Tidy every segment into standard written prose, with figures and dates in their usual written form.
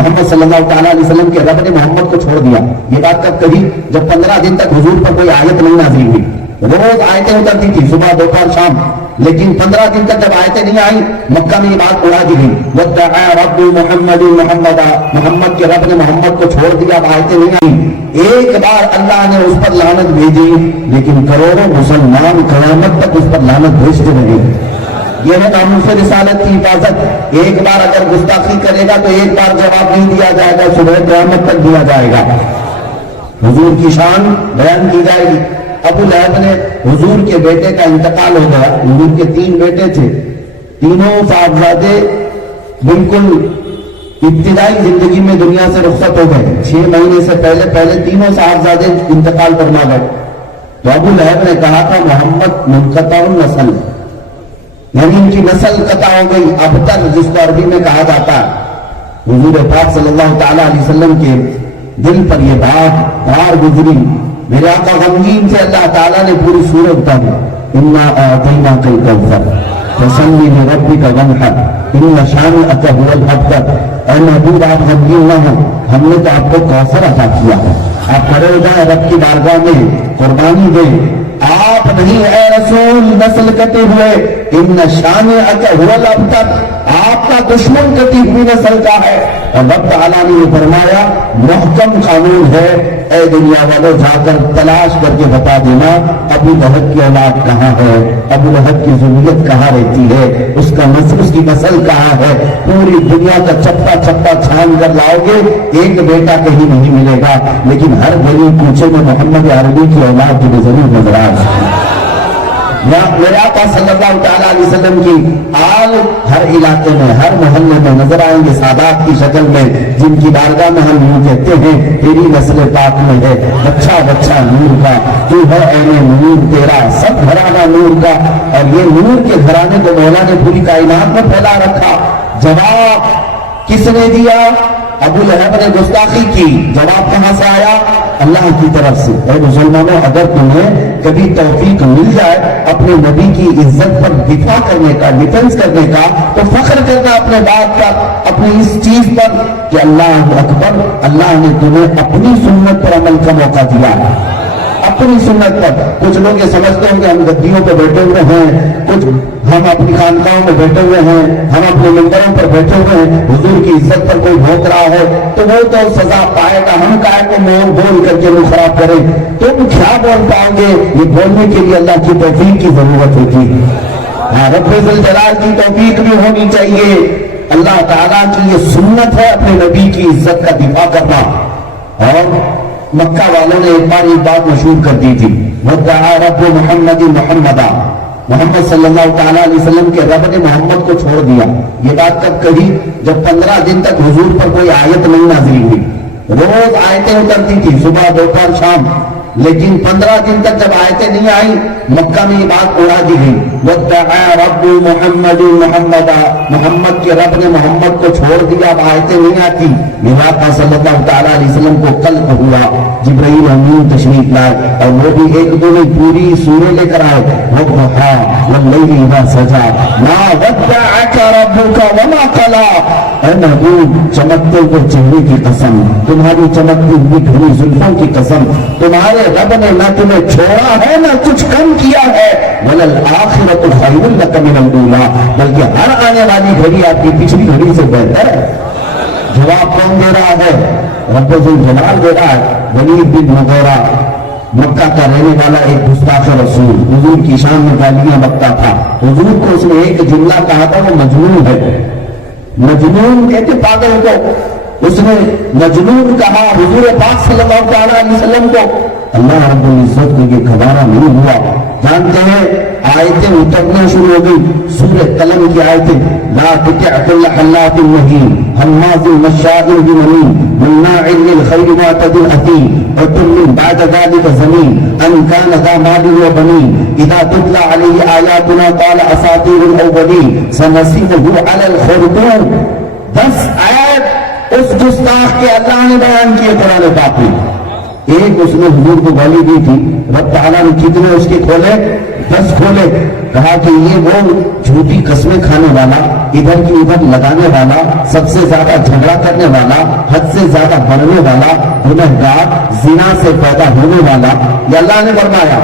محمد صلی اللہ تعالیٰ علیہ وسلم کے رب نے محمد کو چھوڑ دیا. یہ بات کب کہی؟ جب 15 دن تک حضور پر کوئی آیت نہیں نازل ہوئی. روز آیتیں اترتی تھی صبح دوپہر شام، لیکن 15 دن تک جب آیتیں نہیں آئی مکہ میں یہ بات اڑا دی گئی. وَدَّعَا رَبُّ مُحَمَّدٍ مُحَمَّدًا، محمد کے رب نے محمد کو چھوڑ دیا، اب آیتیں نہیں آئی. ایک بار اللہ نے اس پر لعنت بھیجی، لیکن کروڑوں مسلمان قیامت تک اس پر لعنت بھیجتے رہے. یہ ہے ناموس رسالت کی حفاظت. ایک بار اگر گستاخی کرے گا تو ایک بار جواب نہیں دیا جائے گا، صبح قیامت تک دیا جائے گا. حضور کی شان بیان کی جائے گی. ابو لہب نے حضور کے بیٹے کا انتقال ہو گیا. حضور کے 3 بیٹے تھے، تینوں صاحبزادے بالکل ابتدائی زندگی میں دنیا سے رخصت ہو گئے. 6 مہینے سے پہلے تینوں صاحبزادے انتقال فرما گئے. تو ابو لہب نے کہا تھا محمد منقطع النسل، یعنی ان کی نسل قطع ہو گئی. ابتر جس کو عربی میں کہا جاتا ہے. حضور پاک صلی اللہ تعالی علیہ وسلم کے دل پر یہ بات بار گزری. میرے آقا غمگین سے اللہ تعالیٰ نے پوری سورت اتاری. انا اعطیناک الکوثر فصلی لربک وانحر ان شانئک هو الابتر. اے محبوب آپ غمگین نہ ہو، ہم نے تو آپ کو کوثر عطا کیا ہے، آپ کھڑے ہو جائیں رب کی بارگاہ میں قربانی دیں. آپ نہیں اے رسول نسل کٹے ہوئے، ان شانئک هو الابتر، آپ کا دشمن کٹی ہوئی نسل کا ہے. اور رب تعالیٰ نے یہ فرمایا محکم قانون ہے، اے دنیا والوں جا کر تلاش کر کے بتا دینا ابو لہب کی اولاد کہاں ہے، ابو لہب کی ذریت کہاں رہتی ہے، اس کا نسل، اس کی نسل کہاں ہے. پوری دنیا کا چپا چپا چھان کر لاؤ گے، ایک بیٹا کہیں نہیں ملے گا، لیکن ہر گلی کوچے میں محمد عربی کی اولاد تمہیں ضرور نظر آ جائے. میرے آقا صلی اللہ تعالیٰ علیہ وسلم کی آل ہر علاقے میں، ہر محلے میں نظر آئیں گے سادات کی شکل میں، جن کی بارگاہ میں ہم یوں کہتے ہیں تیری نسل پاک میں ہے بچہ بچہ نور کا، تو ہے عین نور تیرا سب گھرانہ نور کا. اور یہ نور کے گھرانے کو مولا نے پوری کائنات میں پھیلا رکھا. جواب کس نے دیا؟ ابو لہب نے گستاخی کی. جواب کہاں سے آیا؟ اللہ کی طرف سے. اے مسلمانوں، اگر تمہیں کبھی توفیق مل جائے اپنے نبی کی عزت پر دفاع کرنے کا، ڈیفنس کرنے کا، تو فخر کرنا اپنے بات کا، اپنی اس چیز پر کہ اللہ اکبر، اللہ نے تمہیں اپنی سنت پر عمل کا موقع دیا، اپنی سنت پر. کچھ لوگ یہ سمجھتے ہیں کہ ہم گدیوں پہ بیٹھے ہوئے ہیں، کچھ ہم اپنی خانقاہوں میں بیٹھے ہوئے ہیں، ہم اپنے ممبروں پر بیٹھے ہوئے ہیں، حضور کی عزت پر کوئی بھونک رہا ہے تو وہ تو سزا پائے گا. ہم کائے کو منہ بول کر کے منہ خراب کریں؟ تم کیا بول پاؤ گے؟ یہ بولنے کے لیے اللہ کی توفیق کی ضرورت ہوتی ہے. رب ذوالجلال کی توفیق بھی ہونی چاہیے. اللہ تعالیٰ کی یہ سنت ہے اپنے نبی کی عزت کا دفاع کرنا. اور مکہ والوں نے ایک بار یہ بات مشہور کر دی تھی، وَدَّعَا رَبُّ مُحَمَّدٍ مُحَمَّدًا، محمد صلی اللہ تعالیٰ علیہ وسلم کے رب نے محمد کو چھوڑ دیا. یہ بات کب کہی؟ جب 15 دن تک حضور پر کوئی آیت نہیں نازل ہوئی. روز آیتیں اترتی تھی صبح دوپہر شام، لیکن 15 دن تک جب آیتیں نہیں آئی مکہ میں یہ بات اڑا دی گئی. وَدَّعَا رَبُّ مُحَمَّدٍ مُحَمَّدًا، محمد کے رب نے محمد کو چھوڑ دیا، اب آیتیں نہیں آتی. میرے آقا صلی اللہ تعالیٰ علیہ وسلم کو قلق ہوا، جبرائیل امین تشریف لائے اور وہ بھی ایک دو نہیں پوری سورہ لے کر آئے. وَالضُّحَىٰ وَاللَّيْلِ إِذَا سَجَىٰ مَا وَدَّعَكَ رَبُّكَ وَمَا قَلَىٰ. اے محبوب، چمکتے ہوئے چہرے کی قسم، تمہاری چمکتی ہوئی گھنی زلفوں کی قسم، تمہارے رب نے نہ تمہیں چھوڑا ہے نہ کچھ کم کیا ہے. وَلَلْآخِرَةُ خَيْرٌ لَكَ مِنَ الْأُولَىٰ، بلکہ ہر آنے والی گھڑی آپ کی پچھلی گھڑی سے بہتر ہے. جواب کون دے رہا ہے؟ رب ذوالجلال دے رہا ہے. ولید بن مغیرہ مکہ کا رہنے والا ایک گستاخ رسول، حضور کی شان میں گالیاں بکتا تھا. حضور کو اس نے ایک جملہ کہا تھا، وہ مجنون ہے. مجنون کہتے پاگل کو، اس نے مجنون کہا حضور پاک صلی اللہ تعالیٰ علیہ وسلم کو. اللہ رب العزت کو یہ گوارا نہیں ہوا. جانتے ہیں آیتیں اترنا شروع ہو گئی. سورہ قلم کی آیتیں، لا تطع كل حلاف مهين هماز مشاء بنميم مناع للخير معتد اثيم عتل بعد ذلك زنيم ان كان ذا مال وبنين اذا تتلى عليه آياتنا قال اساطير الاولين سنسمه على الخرطوم. 10 آیت اس گستاخ کے اللہ نے بیان کیے قرآن پاک میں. ایک اس نے حضور کو گالی دی تھی، رب تعالیٰ نے کتنے اس کے کھولے؟ 10 کھولے. کہا کہ یہ وہ جھوٹی قسمیں کھانے والا ادھر کی ادھر لگانے والا، سب سے زیادہ جھگڑا کرنے والا، حد سے زیادہ بڑھنے والا، گنہگار، زنا سے پیدا ہونے والا، یہ اللہ نے فرمایا۔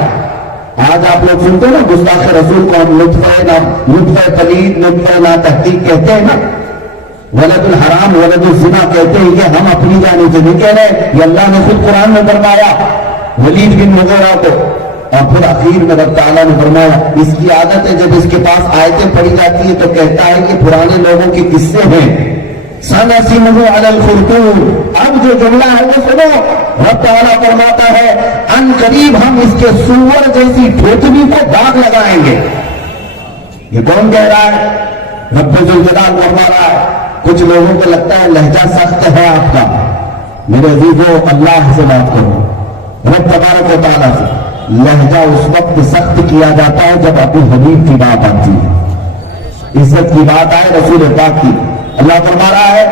آج آپ لوگ سنتے ہیں نا گستاخ رسول کو ہم لطف پلید، لطف نا تحقیق کہتے ہیں نا، ولد الحرام، ولد الزنا کہتے ہیں، یہ ہم اپنی جانب سے نہیں کہہ رہے، یہ اللہ نے خود قرآن میں فرمایا ولید بن مغیرہ کو، اور پھر اخیر میں رب تعالیٰ نے فرمایا اس کی عادت ہے جب اس کے پاس آیتیں پڑھی جاتی ہے تو کہتا ہے کہ پرانے لوگوں کے قصے ہیں، سنسمہ علی الخرطوم، اب جو جملہ ہے وہ سنو، رب تعالیٰ فرماتا ہے ان قریب ہم اس کے سور جیسی ٹھوٹنی کو داغ لگائیں گے۔ یہ کون کہہ رہا ہے؟ رب ذوالجلال فرما رہا ہے۔ کچھ لوگوں کو لگتا ہے لہجہ سخت ہے آپ کا، میرے عزیزو اللہ سے بات کرو، رب تبارک و تعالیٰ سے۔ لہجہ اس وقت سخت کیا جاتا ہے جب اپنے حبیب کی بات آتی ہے، عزت کی بات آئے رسول پاک کی۔ اللہ فرما رہا ہے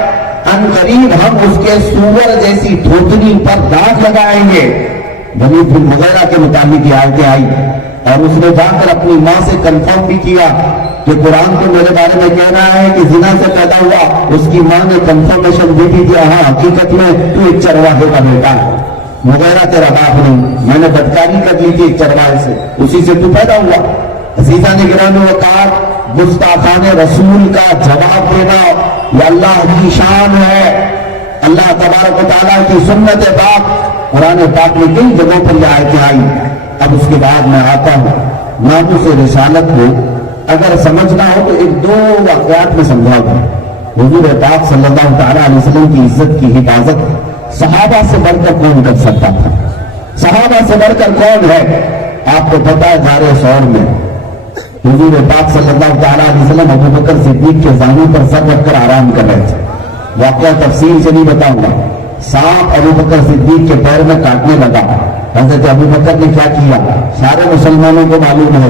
ان قریب ہم اس کے سور جیسی ٹھوٹنی پر داغ لگائیں گے۔ ولید بن مغیرہ کے متعلق یہ آیتیں آئی اور اس نے جا کر اپنی ماں سے کنفرم بھی کیا کہ قرآن تو میرے بارے میں کہہ رہا ہے کہ زنا سے پیدا ہوا۔ اس کی ماں نے کنفرمیشن دی تھی کہ ہاں حقیقت میں تو ایک چرواہے کا بیٹا ہے، مغیرہ تیرا باپ نہیں، میں نے بدکاری کر لی تھی ایک چرواہے سے، اسی سے تو پیدا ہوا۔ عزیزان گرامی وقار، گستاخان رسول کا جواب دینا یہ اللہ کی شان ہے، اللہ تبارک و تعالیٰ کی سنت پاک۔ قرآن پاک میں کئی جگہوں پر یہ آیتیں آئی۔ اب اس کے بعد میں آتا ہوں ناموس رسالت کو اگر سمجھنا ہو تو ایک دو واقعات میں سمجھاؤں گا۔ حضور پاک صلی اللہ تعالیٰ علیہ وسلم کی عزت کی حفاظت صحابہ سے بڑھ کر کون کر سکتا تھا؟ صحابہ سے بڑھ کر کون ہے؟ آپ کو پتا ہے غار ثور میں حضور پاک صلی اللہ تعالیٰ علیہ وسلم ابو بکر صدیق کے زانو پر سر رکھ کر آرام کر رہے تھے۔ واقعہ تفصیل سے نہیں بتاؤں گا۔ سانپ ابو بکر صدیق کے پیر میں کاٹنے لگا، حضرت ابو بکر نے کیا کیا؟ سارے مسلمانوں کو معلوم ہے،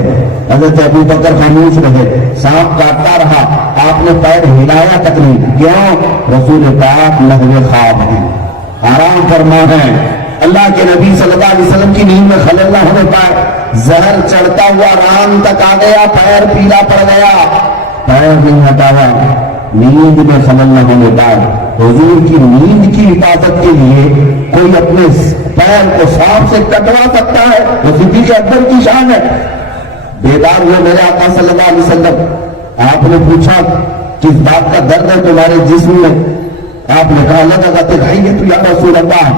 حضرت ابو بکر خاموش رہے، سانپ کاٹتا رہا، آپ نے پیر ہلایا تک نہیں۔ کیوں؟ رسول پاک لہو خواب ہیں، آرام فرما ہے، اللہ کے نبی صلی اللہ علیہ وسلم کی نیند میں خلل نہ ہونے پائے۔ زہر چڑھتا ہوا ران تک آ گیا، پیر پیلا پڑ گیا، پیر نہیں ہٹایا، نیند میں خلل نہ ہونے پائے۔ حضور کی نیند کی حفاظت کے لیے کوئی اپنے پیر کو سانپ سے کٹوا سکتا ہے؟ وہ صدیق اکبر کی شان ہے۔ بیدار ہوئے میرے آقا صلی اللہ علیہ وسلم، آپ نے پوچھا کس بات کا درد ہے تمہارے جسم میں؟ آپ نے کہا لدغت الحیۃ یا رسول اللہ،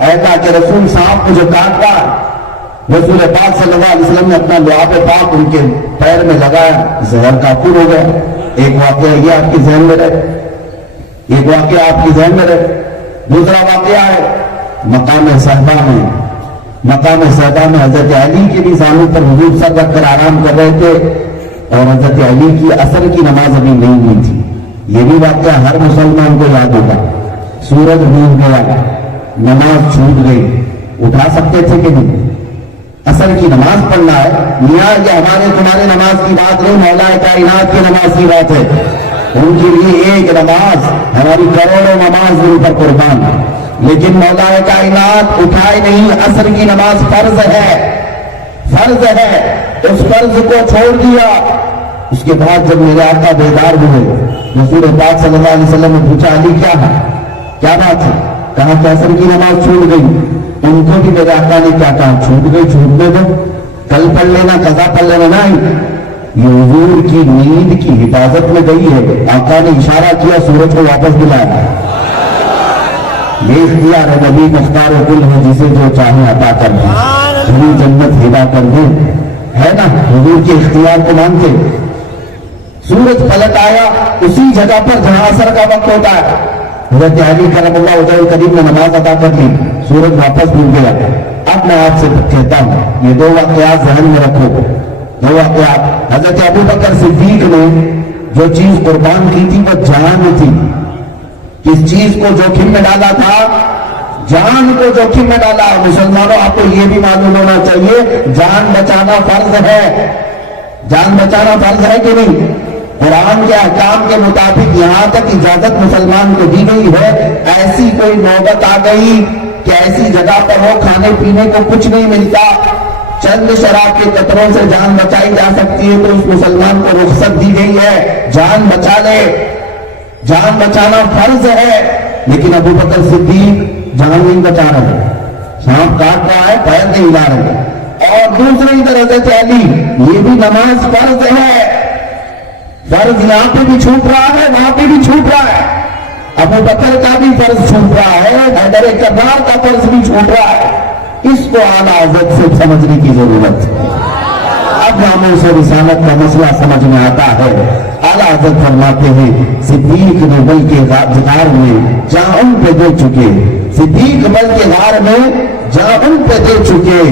اے اللہ کے رسول سانپ مجھے کاٹ رہا ہے۔ رسول پاک صلی اللہ علیہ وسلم نے اپنا لعاب پاک ان کے پیر میں لگایا، زہر کافور ہو گیا۔ ایک واقعہ یہ آپ کی ذہن میں رہے، ایک واقعہ آپ کی ذہن میں رہے۔ دوسرا واقعہ ہے مقام صحبہ میں، مقام صحبہ میں حضرت علی کے بھی زانو پر حضور سر رکھ کر آرام کر رہے تھے اور حضرت علی کی عصر کی نماز ابھی نہیں ہوئی تھی۔ یہ بھی واقعہ ہر مسلمان کو یاد ہوگا۔ سورج ڈوب گیا، نماز چھوٹ گئی، اٹھا سکتے تھے کہ نہیں؟ عصر کی نماز پڑھنا ہے، میاں یہ ہمارے تمہارے نماز کی بات نہیں، مولا کائنات کی نماز کی بات ہے۔ ان کے لیے ایک نماز ہماری کروڑوں نماز ان پر قربان، لیکن مولا کائنات اٹھائے نہیں۔ عصر کی نماز فرض ہے، فرض ہے، اس فرض کو چھوڑ دیا۔ اس کے بعد جب میرے آقا بیدار ہوئے، رسول پاک صلی اللہ علیہ وسلم نے پوچھا علی کیا ہے، کیا بات ہے؟ کہا کہ عصر کی نماز چھوٹ گئی۔ ان کو بھی میرے آقا نے کیا کہا؟ چھوٹ گئی، چھوٹنے دو، کل پڑھ لینا، قضا پڑھ لینا نہیں۔ یہ حضور کی نیند کی حفاظت میں گئی ہے۔ آقا نے اشارہ کیا، سورج کو واپس دلایا۔ یہ اختیار ہے نبی مختار و کل ہے، جسے جو چاہے عطا کر دیں، پوری جنت ہدا کر دیں، ہے نا؟ حضور کے اختیار کو مانتے۔ سورج پلٹ آیا اسی جگہ پر جہاں عصر کا وقت ہوتا ہے۔ حضرت علی کرم اللہ وجہہ کریم نے نماز ادا کر لی، سورج واپس ڈوب گیا۔ اب میں آپ سے کہتا ہوں یہ دو واقعات ذہن میں رکھو، دو واقعات۔ حضرت ابو بکر صدیق نے جو چیز قربان کی تھی وہ جان تھی۔ کس چیز کو جوخم میں ڈالا تھا؟ جان کو جوخم میں ڈالا۔ مسلمانوں آپ کو یہ بھی معلوم ہونا چاہیے جان بچانا فرض ہے، جان بچانا فرض ہے کہ نہیں؟ قرآن کے احکام کے مطابق یہاں تک اجازت مسلمان کو دی گئی ہے، ایسی کوئی نوبت آ گئی کہ ایسی جگہ پر ہو کھانے پینے کو کچھ نہیں ملتا، چند شراب کے قطروں سے جان بچائی جا سکتی ہے تو اس مسلمان کو رخصت دی گئی ہے، جان بچا لے، جان بچانا فرض ہے۔ لیکن ابو بکر صدیق جان نہیں بچا رہے، سانپ کاٹ رہا ہے، پیر نہیں ہلا رہے۔ اور دوسری طرح حضرت علی، یہ بھی نماز فرض ہے، فرض یہاں پہ بھی چھوٹ رہا ہے، وہاں پہ بھی چھوٹ رہا ہے۔ ابو بکر کا بھی فرض چھوٹ رہا ہے، حیدر کرار کا فرض بھی چھوٹ رہا ہے۔ اس کو اعلیٰ حضرت سے سمجھنے کی ضرورت ہے۔ اب ہمیں سے رسالت کا مسئلہ سمجھ میں آتا ہے۔ اعلیٰ حضرت فرماتے ہیں صدیق نے بل کے غار میں جہاں ان پہ دے چکے، صدیق بل کے غار میں جہاں ان پہ دے چکے،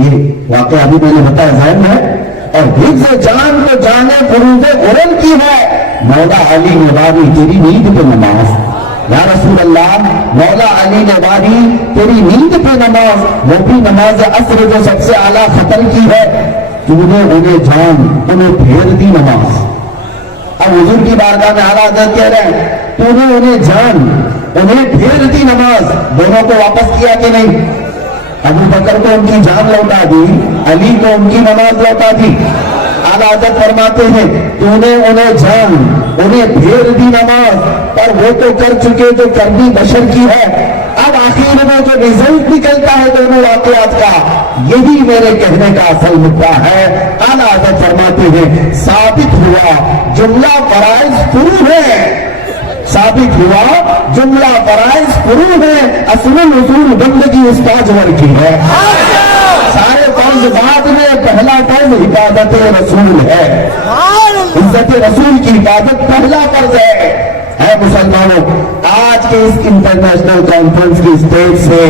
یہ واقعہ ابھی میں نے بتایا ذہن ہے، اور حفظ جان کو جانے فروز غرل کی ہے۔ مولا علی نے واری تیری نیند پہ نماز، یا رسول اللہ مولا علی نے واری تیری نیند پہ نماز، وہ بھی نماز عصر جو سب سے اعلیٰ خطر کی ہے، تو نے انہیں جان انہیں پھیر دی نماز۔ اب حضور کی بارگاہ میں اعلیٰ حضرت کہہ رہے ہیں تو نے انہیں جان انہیں پھیر دی نماز، دونوں کو واپس کیا کہ نہیں؟ ابو بکر کو ان کی جان لوٹا دی، علی کو ان کی نماز لوٹا دی۔ اعلیٰ حضرت فرماتے ہیں تو نے انہیں جان انہیں پھیر دی نماز، پر وہ تو کر چکے جو کرنی بشر کی ہے۔ اب آخر میں جو رزلٹ نکلتا ہے دونوں واقعات کا، یہی میرے کہنے کا اصل مدعا ہے۔ اعلیٰ حضرت فرماتے ہیں ثابت ہوا جملہ فرائض فرو ہے، ثابت ہوا جملہ فرائض فرو ہے، اصل نزول بندگی استاذ ور کی ہے۔ سارے فرض بعد میں، پہلا فرض حفاظت رسول ہے، عزت رسول کی حفاظت پہلا فرض ہے۔ اے مسلمانوں، آج کے اس انٹرنیشنل کانفرنس کی اسٹیج سے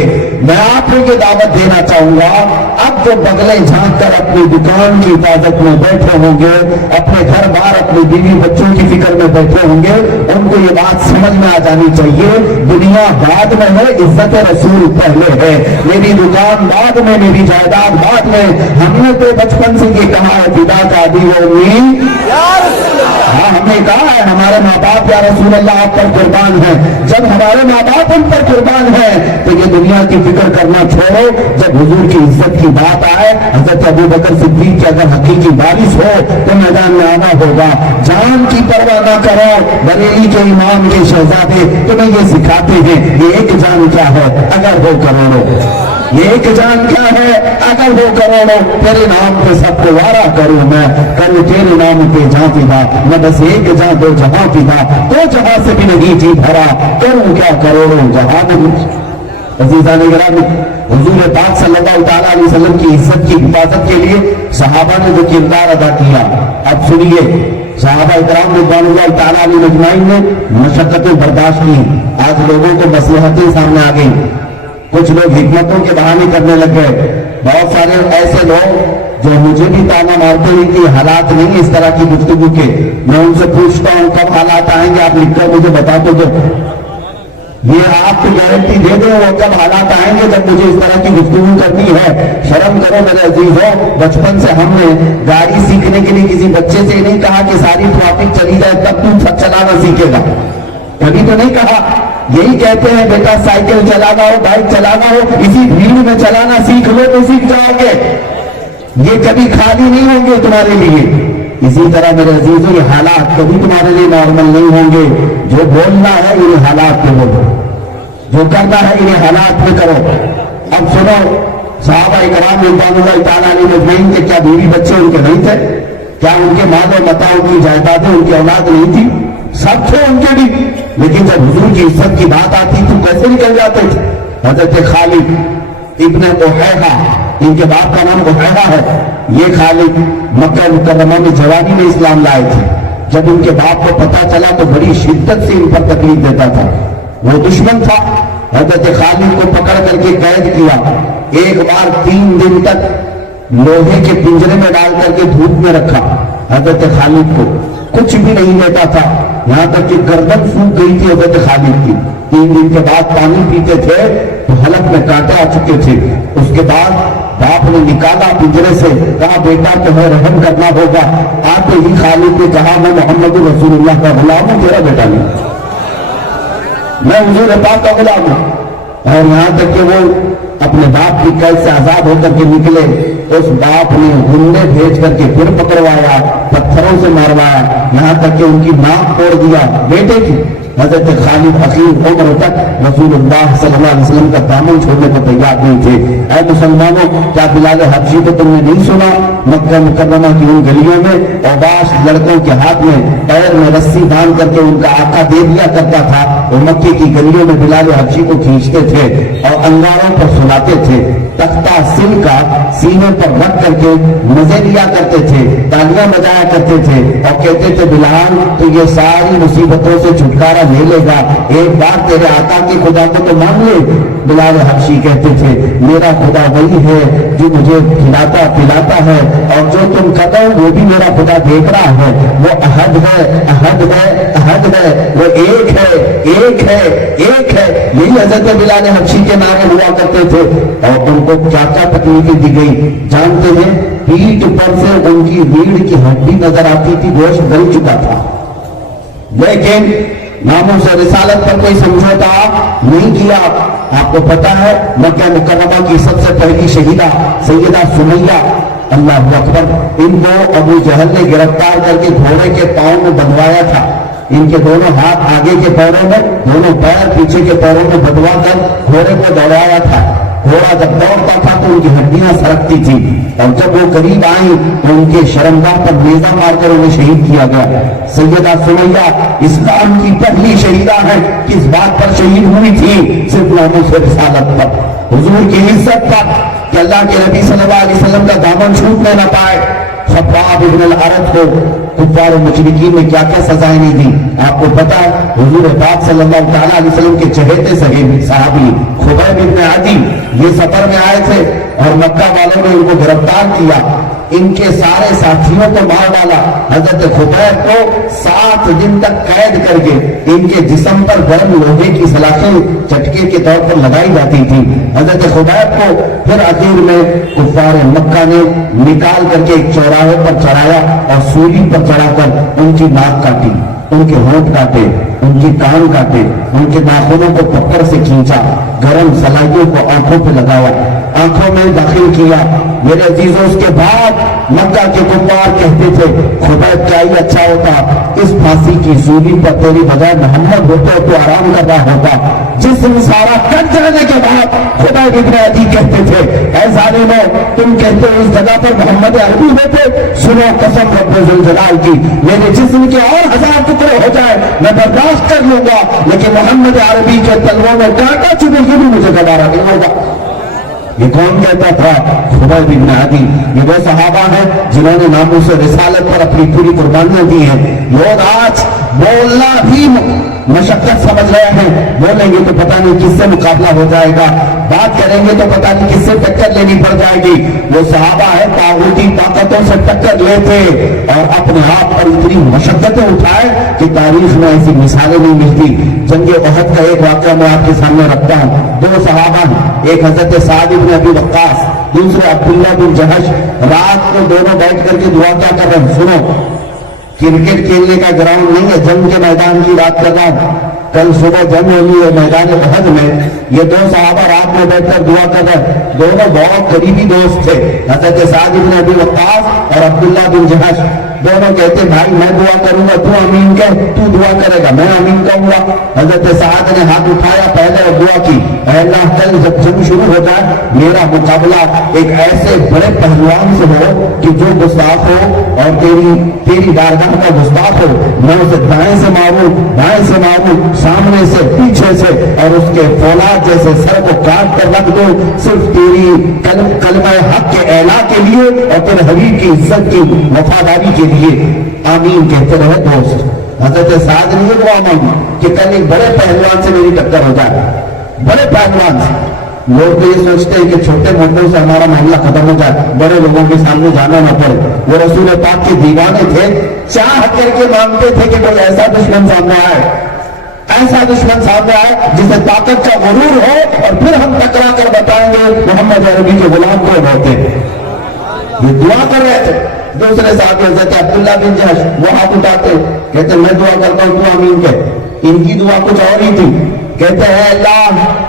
میں آپ کو یہ دعوت دینا چاہوں گا، اب جو بغلیں جھانک کر اپنی دکان کی حفاظت میں بیٹھے ہوں گے، اپنے گھر بار اپنی بیوی بچوں کی فکر میں بیٹھے ہوں گے، ان کو یہ بات سمجھ میں آ جانی چاہیے دنیا بعد میں ہے، عزت رسول پہلے ہے۔ میری دکان بعد میں، میری جائیداد بعد میں۔ ہم نے تو بچپن سے یہ کہا ہے فدا کا دی و امید، ہاں ہم نے کہا ہے ہمارے ماں باپ یا رسول اللہ آپ پر قربان ہیں۔ جب ہمارے ماں باپ ان پر قربان ہیں تو یہ دنیا کی فکر کرنا چھوڑو۔ جب حضور کی عزت کی بات آئے، حضرت ابو بکر صدیق کی اگر حقیقی وارث ہو تو میدان میں آنا ہوگا۔ جان کی پرواہ نہ کرو، بریلی کے امام کے شہزادے تمہیں یہ سکھاتے ہیں یہ ایک جان کیا ہے اگر وہ کروڑوں، یہ ایک جان کیا ہے اگر وہ کروڑوں، تیرے نام پہ سب کو وارا کروں میں، کروں تیرے نام پہ جہاں پیدا، میں بس ایک جہاں دو جہاں پیدا، دو جہاں سے بھی نہیں جی بھرا، کروں کیا کروڑوں جہاں نہیں۔ عزیزان گرامی، حضور پاک صلی اللہ تعالیٰ علیہ وسلم کی عزت کی حفاظت کے لیے صحابہ نے جو کردار ادا کیا، اب سنیے۔ صحابہ اکرام رضوان اللہ تعالیٰ علیہ اجمعین نے مشقتیں برداشت کی، آج لوگوں کو مصلحتیں سامنے آ گئی، کچھ لوگ حکمتوں کے بہانے کرنے لگ گئے۔ بہت سارے ایسے لوگ جو مجھے بھی تانا مارتے ہیں کہ حالات نہیں اس طرح کی گفتگو کے، میں ان سے پوچھتا ہوں کب حالات آئیں گے، آپ لکھ کر مجھے بتا تو دو، یہ آپ کو گارنٹی دے دیں وہ کب حالات آئیں گے جب مجھے اس طرح کی گفتگو کرنی ہے۔ شرم کرو میرے عزیزوں، بچپن سے ہم نے گاڑی سیکھنے کے لیے کسی بچے سے نہیں کہا کہ ساری ٹریفک چلی جائے تب تو چلانا سیکھے گا، کبھی تو نہیں کہا۔ یہی کہتے ہیں بیٹا سائیکل چلانا ہو، بائک چلانا ہو، اسی بھیڑ میں چلانا سیکھ لو تو سیکھ جاؤ گے، یہ کبھی خالی نہیں ہوں گے تمہارے لیے۔ اسی طرح میرے عزیزوں یہ حالات کبھی تمہارے لیے نارمل نہیں ہوں گے۔ جو بولنا ہے انہیں حالات پہ بولو، جو کرنا ہے انہیں حالات پہ کرو۔ اب سنو، صحابہ کرام رضوان اللہ تعالیٰ علیہ اجمعین کے کیا بیوی بچے ان کے نہیں تھے؟ کیا ان کے مال و متاع، ان کی جائیدادیں، ان کی اولاد نہیں تھی؟ سب تھے ان کے بھی، لیکن جب حضور کی عزت کی بات آتی تو کیسے نکل جاتے تھے؟ حضرت خالد ابن احیحہ، ان کے باپ کا نام احیحہ ہے، یہ خالد مکہ مکرمہ میں جوانی میں اسلام لائے تھے۔ جب ان کے باپ کو پتا چلا تو بڑی شدت سے ان پر تکلیف دیتا تھا، وہ دشمن تھا۔ حضرت خالد کو پکڑ کر کے قید کیا، ایک بار 3 دن تک لوہے کے پنجرے میں ڈال کر کے دھوپ میں رکھا۔ حضرت خالد کو کچھ بھی نہیں لیتا تھا، یہاں تک کہ گردن سوکھ گئی تھی حضرت خالد کی۔ 3 دن کے بعد پانی پیتے تھے تو حلق میں کانٹے آ چکے تھے۔ اس کے بعد باپ نے نکالا پنجرے سے، کہا بیٹا تمہیں رحم کرنا ہوگا۔ آتے ہی خالد نے کہا میں محمد رسول اللہ کا غلام ہوں، تیرا بیٹا نہیں، میں حضور پاک کا غلام ہوں۔ اور یہاں تک کہ وہ اپنے باپ کی قید سے آزاد ہو کر کے نکلے، اس باپ نے غنڈے بھیج کر کے پھر پکڑوایا، پتھروں سے ماروایا، یہاں تک کہ ان کی ناک توڑ دیا بیٹے کی۔ حضرت خالد اخیر عمر تک رسول اللہ صلی اللہ علیہ وسلم کا دامن چھوڑنے کو تیار نہیں تھے۔ اے مسلمانوں، کیا بلال حبشی کو تم نے نہیں سنا؟ مکہ مکرمہ کی ان گلیوں میں اوباش لڑکوں کے ہاتھ میں پیر میں رسی باندھ کر کے ان کا آقا دے دیا کرتا تھا، وہ مکے کی گلیوں میں بلال حبشی کو کھینچتے تھے اور انگاروں پر سلاتے تھے، تختہ سل کا سینے پر رکھ کر کے مزے لیا کرتے تھے، تالیاں بجایا کرتے تھے اور کہتے تھے بلال تو یہ ساری مصیبتوں سے چھٹکارا لے لے گا، ایک بار تیرے آقا کے خدا کو تو مان لے۔ بلال حبشی کہتے تھے میرا خدا وہی ہے جو مجھے کھلاتا پلاتا ہے، اور جو تم کہتے ہو وہ بھی میرا خدا دیکھ رہا ہے، وہ احد ہے احد ہے احد ہے، وہ ایک ہے ایک ہے ایک ہے۔ یہی حضرت بلال حبشی کے نعرے ہوا کرتے تھے، اور ان کو کیا کیا تکلیفیں دی گئی جانتے ہیں؟ پیٹھ پر سے ان کی ریڑھ کی ہڈی نظر آتی تھی، گوشت گل چکا تھا، لیکن ناموس رسالت پر کوئی سمجھوتا نہیں کیا۔ آپ کو پتا ہے مکہ مکرمہ کی سب سے پہلی شہیدہ سیدہ سمیہ، اللہ اکبر، ان کو ابو جہل نے گرفتار کر کے گھوڑے کے پاؤں میں بندھوایا تھا، ان کے دونوں ہاتھ آگے کے پیروں میں، دونوں پیر پیچھے کے پیروں میں بندھوا کر گھوڑے کو دوڑایا تھا۔ گھوڑا جب دوڑتا تھا تو ان کی ہڈیاں سرکتی تھی، اور جب وہ قریب آئیں تو ان کے شرمگاہ پر نیزہ مار کر انہیں شہید کیا گیا۔ سیدہ سمیہ اسلام کی پہلی شہیدہ ہے، کس بات پر شہید ہوئی تھی؟ صرف ناموس رسالت پر، حضور کی عزت پر، کہ اللہ کے نبی صلی اللہ علیہ وسلم کا دامن چھوٹنے نہ پائے۔ خباب ابن الارت کو کفار و مشرکین نے کیا کیا سزائیں نہیں دی؟ آپ کو پتا ہے حضور پاک صلی اللہ تعالیٰ علیہ وسلم کے چہیتے صحابی خبیب ابن عدی یہ سفر میں آئے تھے اور مکہ والوں نے ان کو گرفتار کیا، ان کے سارے ساتھیوں کو مار ڈالا۔ حضرت خبیب کو 7 دن تک قید کر کے ان کے جسم پر گرم لوہے کی سلاخیں چٹکے کے طور پر لگائی جاتی تھی۔ حضرت خبیب کو پھر آخر میں کفار مکہ نے نکال کر کے ایک چوراہے پر چڑھایا اور سولی پر چڑھا کر ان کی ناک کاٹی، ان کے ہونٹ کاٹے، ان کی کان کاٹے، ان کے ناخنوں کو پتھر سے کھینچا، گرم سلائیوں کو آنکھوں پہ لگایا، آنکھوں میں داخل کیا۔ میرے عزیزوں، اس کے بعد مکہ کے کفار کہتے تھے خبیب کیا ہی اچھا ہوتا، اس پھانسی کی سولی پر تیری بجائے محمد ہوتے تو آرام کر رہا ہوتا۔ جسم سارا کٹ جانے کے بعد خبیب ابن عدی کہتے تھے اے ظالموں، تم کہتے ہو اس جگہ پر محمد عربی ہوتے، سنو قسم رب ذوالجلال کی، میرے جسم کے اور 1000 ٹکڑے ہو جائے میں برداشت کر لوں گا، لیکن محمد عربی کے تلووں میں کانٹا چبھے یہ بھی مجھے گوارا نہیں ہوگا۔ یہ کون کہتا تھا؟ خبیب ابن عدی۔ یہ وہ صحابہ ہیں جنہوں نے ناموس رسالت پر اپنی پوری قربانیاں دی ہیں۔ لوگ آج بولنا بھی مشقت سمجھ رہے ہیں، بولیں گے تو پتہ نہیں کس سے مقابلہ ہو جائے گا، بات کریں گے تو پتہ نہیں کس سے ٹکر لینی پڑ جائے گی۔ وہ صحابہ ہیں طاغوتی طاقتوں سے ٹکر لیتے اور اپنے آپ پر اتنی مشقتیں اٹھائے کہ تاریخ میں ایسی مثالیں نہیں ملتی۔ جنگ احد کا ایک واقعہ میں آپ کے سامنے رکھتا ہوں۔ 2 صحابہ ہیں، ایک حضرت سعد بن ابی وقاص، دوسرے عبداللہ بن جہش۔ رات کو دونوں بیٹھ کر کے دعا کیا کر رہے ہیں؟ سنو، کرکٹ کھیلنے کا گراؤنڈ نہیں ہے، جنگ کے میدان کی بات کر رہا ہوں۔ کل صبح جنگ ہونی ہے میدان احد میں، یہ 2 صحابہ رات میں بیٹھ کر دعا کر رہے ہیں۔ دونوں بہت قریبی دوست تھے، حضرت سعد بن ابی وقاص اور عبداللہ بن جہش۔ دونوں کہتے بھائی میں دعا کروں گا تو امین کہہ، تو دعا کرے گا میں امین کہوں گا۔ حضرت سعد نے ہاتھ اٹھایا پہلے اور دعا کی، اے اللہ کل جب جنگ شروع ہو جائے میرا مقابلہ ایک ایسے بڑے پہلوان سے ہو کہ جو گستاخ ہو اور تیری بارگاہ کا گستاخ ہو، میں اسے دائیں سے ماروں بائیں سے ماروں، سامنے سے پیچھے سے، اور اس کے فولاد جیسے سر کو کاٹ کر رکھ دوں، صرف تیری کلمہ حق کے اعلیٰ کے لیے اور تیرے حبیب کی عزت کی وفاداری کے لیے آمین کہتے رہے دوست۔ حضرت سعد نے یہ دعا مانگی کہ کل ایک بڑے پہلوان سے میری ٹکر ہو جائے، بڑے پہلوان سے۔ لوگ تو یہ سوچتے ہیں کہ چھوٹے موٹوں سے ہمارا معاملہ ختم ہو جائے، بڑے لوگوں کے سامنے جانا نہ پڑے۔ وہ رسول پاک کے دیوانے تھے، چاہ کر کے مانگتے تھے کہ کوئی ایسا دشمن سامنے آئے، ایسا دشمن سامنے آئے جسے طاقت کا غرور ہو، اور پھر ہم ٹکرا کر بتائیں گے محمد عربی کے غلام کون ہوتے۔ یہ دعا کر رہے تھے۔ دوسرے صاحب حضرت عبداللہ بن جہش، وہ ہاتھ اٹھاتے کہتے میں دعا کرتا ہوں تو آمین کہہ۔ ان کی دعا کچھ اور ہی تھی، کہتے ہیں اللہ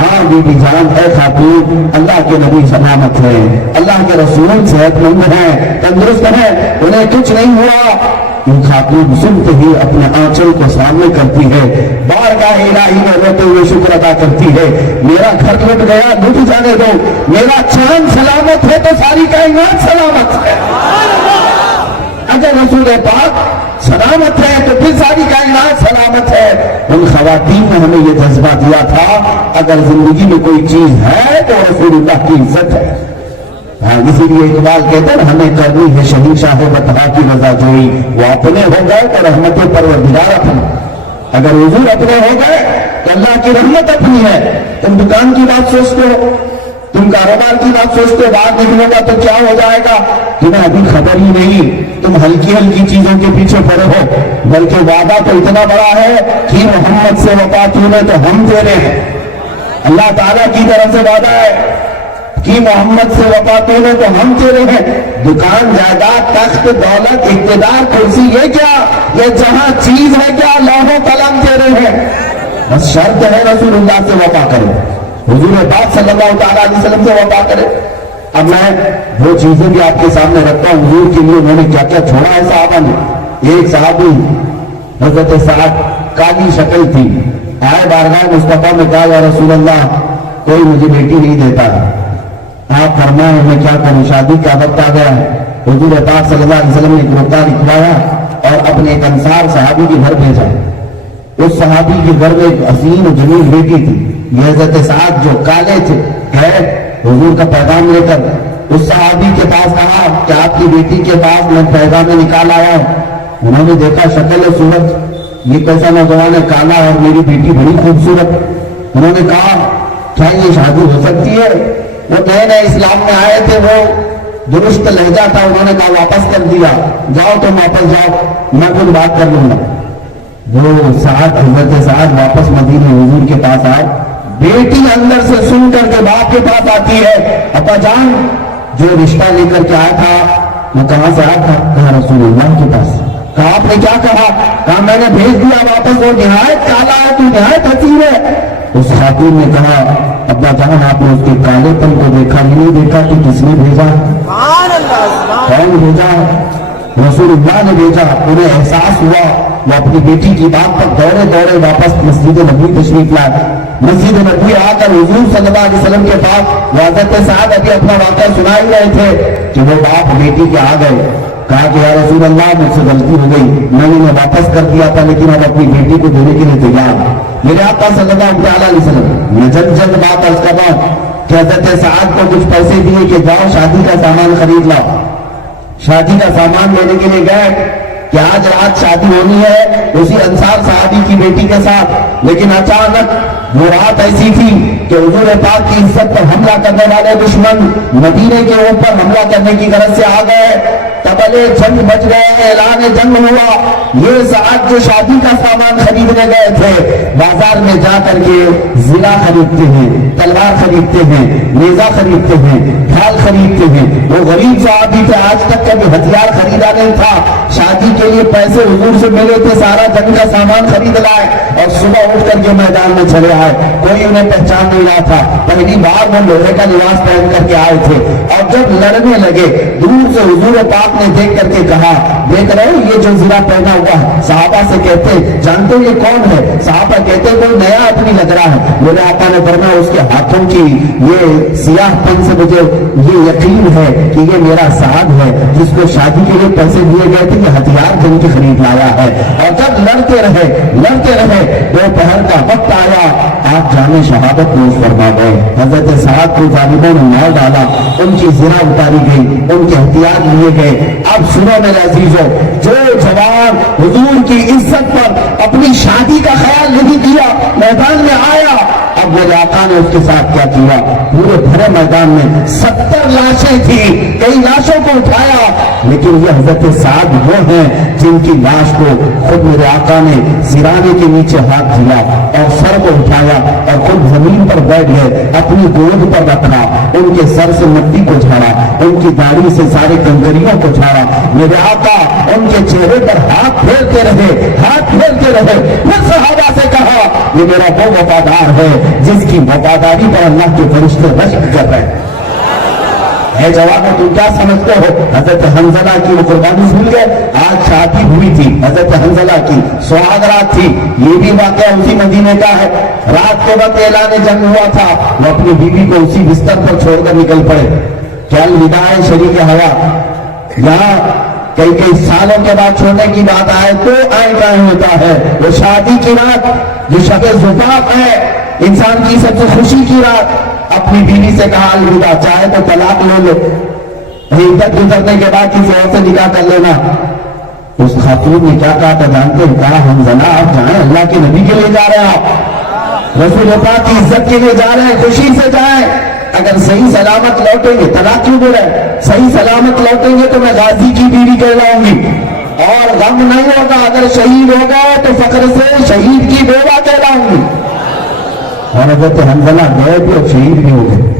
ہاں بیٹی جان اے خاتون، اللہ کے نبی سلامت ہے، اللہ کے رسول صحت مند ہیں، تندرست ہیں، انہیں کچھ نہیں ہوا۔ یہ خاتون سنتے ہی اپنے آنچل کو سامنے کرتی ہے، بارگاہ الہی میں روتے ہوئے شکر ادا کرتی ہے، میرا گھر لٹ گیا لٹ جانے دو، میرا چاند سلامت ہے تو ساری کائنات سلامت ہے۔ اگر رسول پاک سلامت ہے تو پھر ساری کائنات سلامت ہے۔ ان خواتین نے ہمیں یہ جذبہ دیا تھا، اگر زندگی میں کوئی چیز ہے تو رسول اللہ کی عزت ہے۔ ہاں، اسی لیے اقبال کہتے ہیں ہمیں کرنی ہے شہنشاہ بطحا کی رضا جوئی، وہ اپنے ہو گئے تو رحمت پروردگار اپنی۔ اگر حضور اپنے ہو گئے تو اللہ کی رحمت اپنی ہے۔ تم دکان کی بات سوچتے ہو، تم کاروبار کی بات سوچتے ہو، باہر نکلو گا تو کیا ہو جائے گا، تمہیں ابھی خبر ہی نہیں، تم ہلکی ہلکی چیزوں کے پیچھے پڑے ہو، بلکہ وعدہ تو اتنا بڑا ہے کہ محمد سے وفا تونے تو ہم تیرے ہیں۔ اللہ تعالیٰ کی طرف سے وعدہ ہے کہ محمد سے وفا تونے تو ہم تیرے ہیں۔ دکان، جائیداد، تخت، دولت، اقتدار، کرسی، یہ کیا، یہ جہاں چیز ہے کیا، لوح و قلم تیرے ہیں۔ بس شرط ہے رسول اللہ سے وفا کرو، حضور پاک صلی اللہ تعالیٰ علیہ وسلم سے وفا کرے۔ اب میں وہ چیزیں بھی آپ کے سامنے رکھتا ہوں حضور کے لیے انہوں نے کیا کیا چھوڑا ہے صحابہ نے۔ ایک صحابی حضرت سعد، کالی شکل تھی، آئے بارگاہ مصطفیٰ میں کہا یا رسول اللہ کوئی مجھے بیٹی نہیں دیتا، آپ فرمائیں میں کیا کروں، شادی کا وقت آ گیا ہے۔ حضور پاک صلی اللہ علیہ وسلم نے ایک رکھا لکھوایا اور اپنے ایک انصار صحابی کے گھر بھیجا۔ اس صحابی کے گھر میں ایک حسین و جمیل بیٹی تھی، یہ حضرت سعد جو کالے تھے گئے حضور کا پیغام لے کر اس صحابی کے پاس کہا کہ آپ کی بیٹی کے پاس میں پیغام نکال آیا ہوں۔ انہوں نے دیکھا شکل ہے صورت، یہ کیسا نوجوان ہے، کالا اور میری بیٹی بڑی خوبصورت۔ انہوں نے کہا کیا یہ شادی ہو سکتی ہے؟ وہ نئے نئے اسلام میں آئے تھے، وہ درست لہجہ تھا، انہوں نے کہا واپس کر دیا، جاؤ تم واپس جاؤ، میں کچھ بات کر لوں گا۔ وہ حضرت سعد واپس مدینے حضور کے پاس آئے، بیٹی اندر سے سن کر کے باپ کے پاس آتی ہے، ابا جان جو رشتہ لے کر کے آیا تھا وہ کہاں سے آیا تھا؟ کہا رسول اللہ کے پاس۔ کہا آپ نے کیا کہا؟ کہا میں نے بھیج دیا واپس، وہ نہایت کالا ہے، تو نہایت حسین ہے۔ اس خاتون نے کہا ابا جان آپ نے اس کے کالے پن کو دیکھا ہی نہیں، دیکھا کہ کس نے بھیجا، کون بھیجا؟ رسول اللہ نے بھیجا۔ انہیں احساس ہوا، وہ اپنی بیٹی کی بات پر دوڑے دوڑے واپس مسجد نبوی تشریف لائے۔ مسجد نبوی آ کر حضور صلی اللہ علیہ وسلم کے پاس حضرت سعد ابھی اپنا واقعہ سنا ہی رہے تھے کہ وہ باپ بیٹی کے آ گئے۔ کہا کہ یا رسول اللہ مجھ سے غلطی ہو گئی، میں نے انہیں واپس کر دیا تھا لیکن اب اپنی بیٹی کو دینے کے لیے تیار۔ میرے آقا صلی اللہ علیہ وسلم میں جلد بات عرض کر رہا ہوں کہ حضرت سعد کو کچھ پیسے دیے کہ جاؤ شادی کا سامان خرید لاؤ۔ شادی کا سامان لینے کے لیے گئے کہ آج رات شادی ہونی ہے اسی انصار صحابی کی بیٹی کے ساتھ، لیکن اچانک وہ رات ایسی تھی کہ حضور پاک کی عزت پر حملہ کرنے والے دشمن مدینے کے اوپر حملہ کرنے کی غرض سے آ گئے۔ تبلے جنگ بچ گئے، اعلان جنگ ہوا۔ یہ سعد جو شادی کا سامان خریدنے گئے تھے بازار میں جا کر کے زرہ خریدتے ہیں، تلوار خریدتے ہیں، نیزہ خریدتے ہیں، ڈھال خریدتے ہیں۔ وہ غریب صحابی تھے، آج تک کبھی ہتھیار خریدا نہیں تھا، شادی کے لیے پیسے حضور سے ملے تھے، سارا جنگ کا سامان خرید لائے اور صبح اٹھ کر کے میدان میں چلے آئے۔ کوئی انہیں پہچان نہیں رہا تھا، پہلی بار وہ لوہے کا لباس پہن کر کے آئے تھے اور جب لڑنے لگے دور سے حضور پاک نے دیکھ کر کے کہا دیکھ رہے ہو یہ جو زرہ پہنا ہوا ہے؟ صحابہ سے کہتے جانتے ہو یہ کون ہے؟ صحابہ کہتے کوئی نیا آدمی لگ رہا ہے۔ میرے آقا نے فرمایا اس کے ہاتھوں کی یہ سیاہ پن سے مجھے یہ یقین ہے کہ یہ میرا سعد ہے جس کو شادی کے لیے پیسے دیے گئے تھے کہ ہتھیار جنگ کے خرید لایا ہے۔ اور جب لڑتے رہے دوپہر کا وقت آیا، آپ جامع شہادت نوش فرما گئے۔ حضرت سعد کو ظالموں نے مار ڈالا، ان کی زرہ اتاری گئی، ان کے ہتھیار لیے گئے۔ اب سنو میرے عزیزو، جو جوان حضور کی عزت پر اپنی شادی کا خیال نہیں کیا میدان میں آیا، اب میرے آقا نے اس کے ساتھ کیا کیا؟ پورے بھرے میدان میں 70 لاشیں تھی، کئی لاشوں کو اٹھایا، لیکن یہ حضرت سعد وہ ہیں جن کی لاش کو خود میرے آقا نے سرانے کے نیچے ہاتھ دیا اور سر کو اٹھایا اور خود زمین پر بیٹھ گئے، اپنی گود پر رکھا، ان کے سر سے مٹی کو جھاڑا، ان کی داڑھی سے سارے کنکریوں کو جھاڑا۔ میرے آقا ان کے چہرے پر ہاتھ پھیرتے رہے، پھر صحابہ سے کہا یہ میرا وہ وفادار ہے جس کی وفاداری پر اللہ کے فرشتے رشک کر رہے ہیں۔ اے جوانوں، تم کیا سمجھتے ہو حضرت حنظلہ کی وہ قربانی بھول گئے؟ آج شادی ہوئی تھی حضرت حنظلہ کی، سہاگ رات تھی، یہ بھی واقعہ اسی مدینے کا ہے۔ رات کے وقت اعلان جنگ ہوا تھا، وہ اپنی بیوی کو اسی بستر پر چھوڑ کر نکل پڑے۔ کیا الوداع ہے شریک حیا؟ یہاں کئی سالوں کے بعد چھوڑنے کی بات آئے تو قائم ہوتا ہے۔ وہ شادی کی رات جو شب زفاف ہے، انسان کی سب سے خوشی کی رات، اپنی بیوی سے کہا الوداع، چاہے تو طلاق لے لو، عدت گزرنے کے بعد کسی اور سے نکاح کر لینا۔ اس خاتون نے کیا کہا تھا جانتے ہیں؟ کہا حنظلہ آپ جائیں، اللہ کے نبی کے لیے جا رہے ہیں، آپ رسول پاک کی عزت کے لیے جا رہے ہیں، خوشی سے جائیں۔ اگر صحیح سلامت لوٹیں گے، طلاق کیوں دے رہے ہیں؟ صحیح سلامت لوٹیں گے تو میں غازی کی بیوی کہلاؤں گی، اور غم نہیں ہوگا اگر شہید ہو گئے تو فخر سے شہید کی بیوہ کہلاؤں گی۔ اور حضرت حنظلہ گئے بھی اور شہید بھی ہو گئے،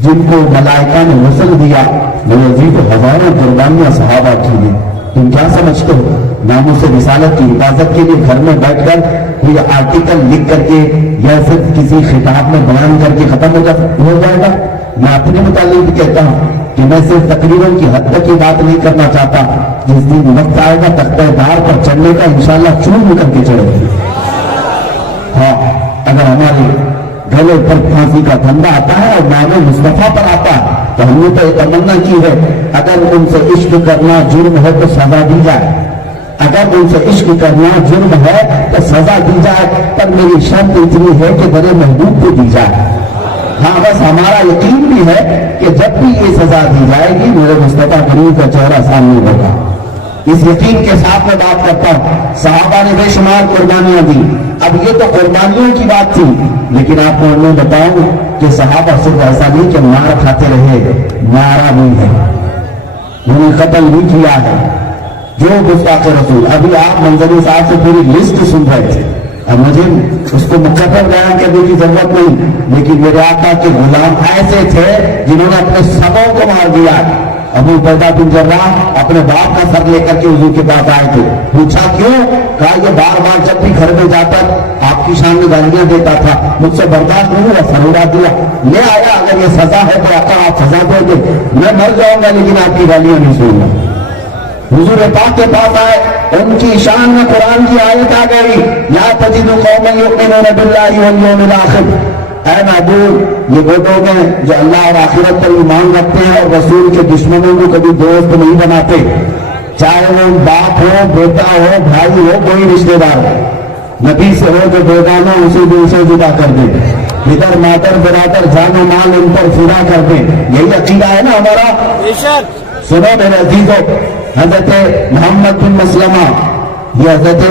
جن کو ملائکہ نے غسل دیا۔ میرے عزیز، ہزاروں قربانیاں صحابہ کی ہیں۔ تم کیا سمجھتے ہو ناموس رسالت کی حفاظت کے لیے گھر میں بیٹھ کر کوئی آرٹیکل لکھ کر کے یا صرف کسی خطاب میں بیان کر کے ختم ہو جائے گا؟ میں اپنے متعلق بھی کہتا ہوں کہ میں صرف تقریروں کی حد تک کی بات نہیں کرنا چاہتا۔ جس دن وقت آئے گا تختہ دار پر چڑھنے کا انشاءاللہ چون کر کے چڑھے گی۔ ہاں، اگر ہمارے گلے پر پھانسی کا دھندا آتا ہے اور نام مصطفیٰ پر آتا ہے تو ہم نے تو یہ تمنا کی ہے اگر ان سے عشق کرنا جرم ہے تو سزا دی جائے، اگر ان سے عشق کرنا جرم ہے تو سزا دی جائے، پر میری شرط اتنی ہے کہ در محبوب کو دی جائے۔ ہاں، بس ہمارا یقین بھی ہے کہ جب بھی یہ سزا دی جائے گی میرے مصطفیٰ کریم کا چہرہ سامنے ہوگا۔ اس یقین کے ساتھ میں بات کرتا ہوں، صحابہ نے بے شمار قربانیاں دی۔ اب یہ تو قربانیوں کی بات تھی، لیکن آپ کو میں بتاؤں کہ صحابہ صرف ایسا نہیں کہ مار کھاتے رہے، مارا بھی ہے، انہیں قتل بھی کیا ہے۔ جو گستاخ رسول، ابھی آپ منظری صاحب سے پوری لسٹ سن رہے تھے، اب مجھے اس کو مکمل بیان کرنے کی ضرورت نہیں، لیکن میرے آقا کے غلام ایسے تھے جنہوں نے اپنے سبوں کو مار دیا۔ ابو عبیدہ بن جراح اپنے باپ کا سر لے کر کے حضور کے پاس آئے تھے، پوچھا کیوں؟ کہا یہ بار بار جب بھی گھر میں جاتا آپ کی شان میں گالیاں دیتا تھا، مجھ سے برداشت نہیں ہوا، سر اڑا دیا، لے آیا، اگر یہ سزا ہے تو آقا آپ سزا دے دیں، میں مر جاؤں گا لیکن آپ کی گالیاں نہیں سنوں گا۔ حضور پاک کے پاس آئے، ان کی شان میں قرآن کی آیت آ گئی، لا تجد قوما یؤمنون باللہ والیوم الآخر۔ اے محبوب، یہ وہ لوگ ہیں جو اللہ اور آخرت پر ایمان رکھتے ہیں اور رسول کے دشمنوں کو کبھی دوست نہیں بناتے، چاہے وہ باپ ہو، بیٹا ہو، بھائی ہو، کوئی رشتہ دار ہو، نبی سے ہو جو بیگانہ اسی دل سے جدا کر دے، ادھر مادر برادر جان و مال ان پر فدا کر دے۔ یہی عقیدہ ہے نا ہمارا۔ سنو میرے عزیزوں، حضرت محمد بن مسلمہ، یہ حضرت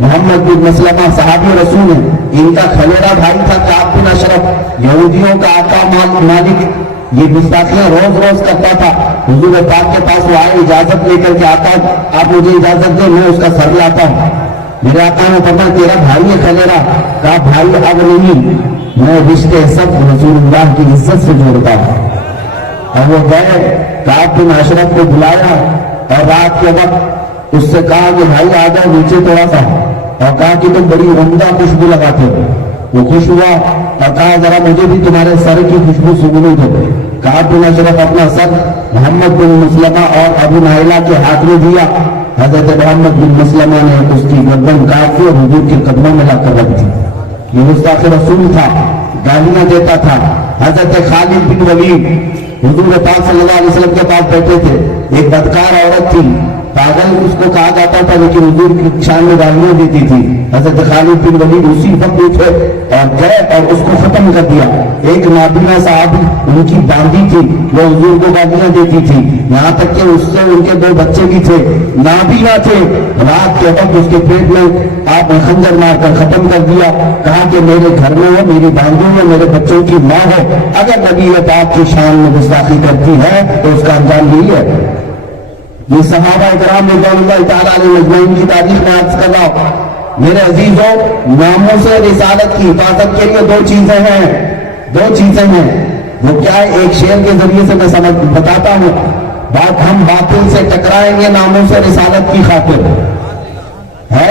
محمد بن مسلمہ صحابی رسول ہیں، ان کا خلیرہ بھائی تھا کعب بن اشرف، یہودیوں کا آقا مالک، یہ گستاخیاں روز روز کرتا تھا۔ حضور پاک کے پاس وہ آئے اجازت لے کر کے، آقا آپ مجھے اجازت دیں میں اس کا سر لاتا ہوں۔ میرے آقا نے فرمایا تیرا بھائی ہے خلیرہ؟ کہا بھائی اب نہیں، میں رشتے سب رسول اللہ کی عزت سے جوڑتا ہوں۔ اور وہ گئے، کعب بن اشرف کو بلایا اور رات کے وقت اس سے کہا کہ بھائی آ جاؤ نیچے تھوڑا سا، اور کہا کہ تم بڑی عمدہ خوشبو لگاتے ہو۔ وہ خوش ہوا اور کہا ذرا مجھے بھی تمہارے سر کی خوشبو سنگنے دو۔ کعب بن اشرف اپنا سر محمد بن مسلمہ اور ابو نائلہ کے ہاتھ میں دیا۔ حضرت محمد بن مسلمہ نے اس کی گردن کاٹ کے حضور کے قدموں میں لا کر رکھ دی۔ یہ گستاخ رسول تھا، گالیاں دیتا تھا۔ حضرت خالد بن ولید حضور پاک صلی اللہ علیہ وسلم کے پاس بیٹھے تھے، ایک بدکار عورت تھی، پاگل اس کو کہا جاتا تھا لیکن حضور کی شان میں گالیاں دیتی تھی۔ حضرت خالد بن ولید اسی وقت اٹھے اور گئے اور اس کو ختم کر دیا۔ ایک نابینا صحابی ان کی باندھی تھی، وہ حضور کو گالیاں دیتی تھی، یہاں تک کہ اس سے ان کے 2 بچے بھی تھے، نابینا تھے۔ رات کے وقت اس کے پیٹ میں آپ نے خنجر مار کر ختم کر دیا۔ کہا کہ میرے گھر میں ہو، میری باندھی میں میرے بچوں کی ماں ہے، اگر نبی پاک کی شان میں گستاخی کرتی ہے تو اس کا انجام یہی ہے۔ یہ صحابہ اکرام رضوان اللہ تعالیٰ علیہ اجمعین کی تاریخ میں عرض کر رہا ہوں۔ میرے عزیزوں، ناموس رسالت کی حفاظت کے لیے 2 چیزیں ہیں۔ وہ کیا ہے؟ ایک شعر کے ذریعے سے میں بتاتا ہوں۔ ہم باطل سے ٹکرائیں گے ناموس رسالت کی خاطر، ہے